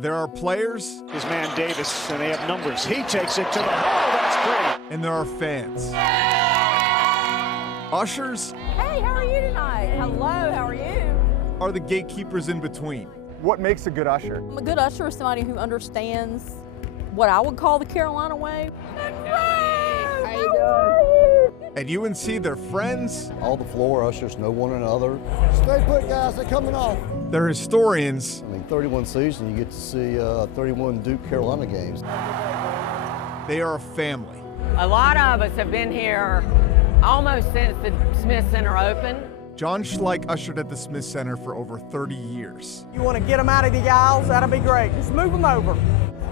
There are players. His man Davis, and they have numbers. He takes it to the hole. That's great. And there are fans. Ushers. Hey, how are you tonight? Hello, how are you? Are the gatekeepers in between. What makes a good usher? A good usher is somebody who understands what I would call the Carolina way. How you doing? At UNC, they're friends. All the floor ushers know one another. Stay put, guys, they're coming off. They're historians. I mean, 31 seasons, you get to see 31 Duke Carolina games. They are a family. A lot of us have been here almost since the Smith Center opened. John Schleich ushered at the Smith Center for over 30 years. You want to get him out of the aisles? That'll be great. Just move him over.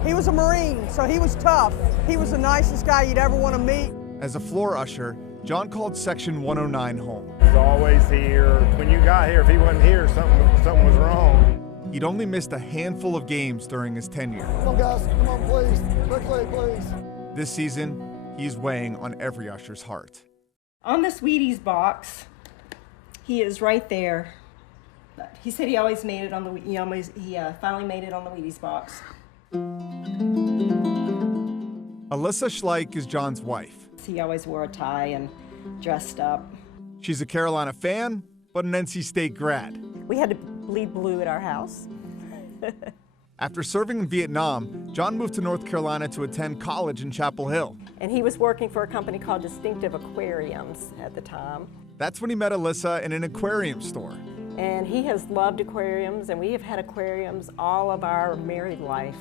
He was a Marine, so he was tough. He was the nicest guy you'd ever want to meet. As a floor usher, John called Section 109 home. He's always here. When you got here, if he wasn't here, something was wrong. He'd only missed a handful of games during his tenure. Come on, guys, come on, please. Quickly, please. This season, he's weighing on every usher's heart. On the Sweeties box, he is right there. He said he always made it on the, he finally made it on the Wheaties box. Alyssa Schleich is John's wife. He always wore a tie and dressed up. She's a Carolina fan, but an NC State grad. We had to bleed blue at our house. After serving in Vietnam, John moved to North Carolina to attend college in Chapel Hill. And he was working for a company called Distinctive Aquariums at the time. That's when he met Alyssa in an aquarium store. And he has loved aquariums, and we have had aquariums all of our married life.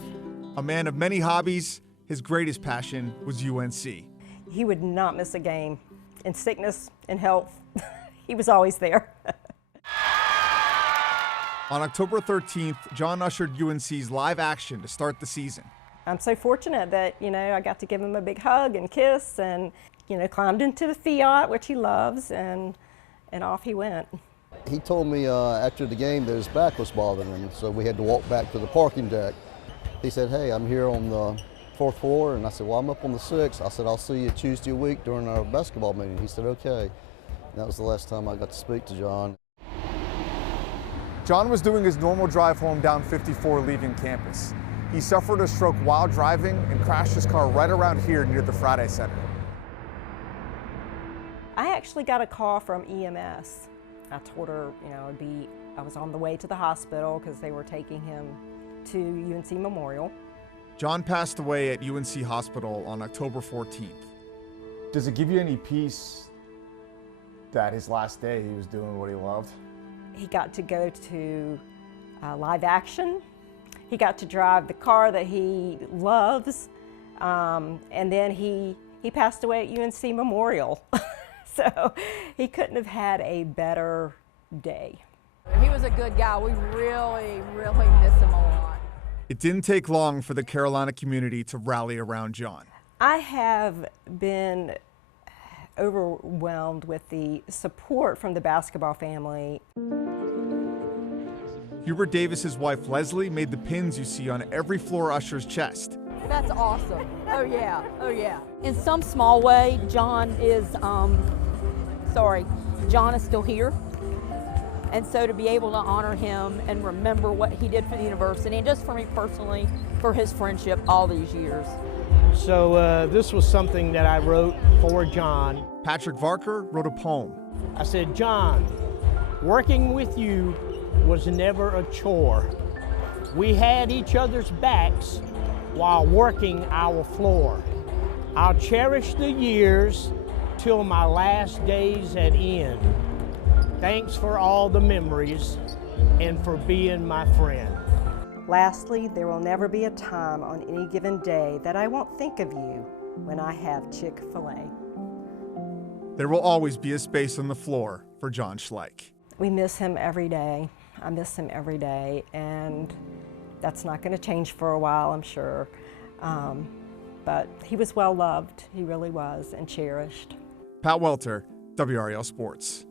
A man of many hobbies, his greatest passion was UNC. He would not miss a game. In sickness, in health, he was always there. On October 13th, John ushered UNC's live action to start the season. I'm so fortunate that, I got to give him a big hug and kiss and, climbed into the Fiat, which he loves, and off he went. He told me after the game that his back was bothering him, so we had to walk back to the parking deck. He said, hey, I'm here on the 4th floor, and I said, well, I'm up on the 6th. I said, I'll see you Tuesday a week during our basketball meeting. He said, okay. And that was the last time I got to speak to John. John was doing his normal drive home down 54 leaving campus. He suffered a stroke while driving and crashed his car right around here near the Friday Center. I actually got a call from EMS. I told her, I was on the way to the hospital because they were taking him to UNC Memorial. John passed away at UNC Hospital on October 14th. Does it give you any peace that his last day he was doing what he loved? He got to go to live action. He got to drive the car that he loves. And then he passed away at UNC Memorial. So he couldn't have had a better day. He was a good guy. We really, really miss him a lot. It didn't take long for the Carolina community to rally around John. I have been overwhelmed with the support from the basketball family. Hubert Davis's wife Leslie made the pins you see on every floor usher's chest. That's awesome. Oh yeah, oh yeah. In some small way, John is still here. And so to be able to honor him and remember what he did for the university, and just for me personally, for his friendship all these years. So this was something that I wrote for John. Patrick Varker wrote a poem. I said, John, working with you was never a chore. We had each other's backs while working our floor. I'll cherish the years till my last days at end. Thanks for all the memories and for being my friend. Lastly, there will never be a time on any given day that I won't think of you when I have Chick-fil-A. There will always be a space on the floor for John Schleich. We miss him every day. I miss him every day, and that's not going to change for a while, I'm sure. But he was well loved. He really was, and cherished. Pat Welter, WRAL Sports.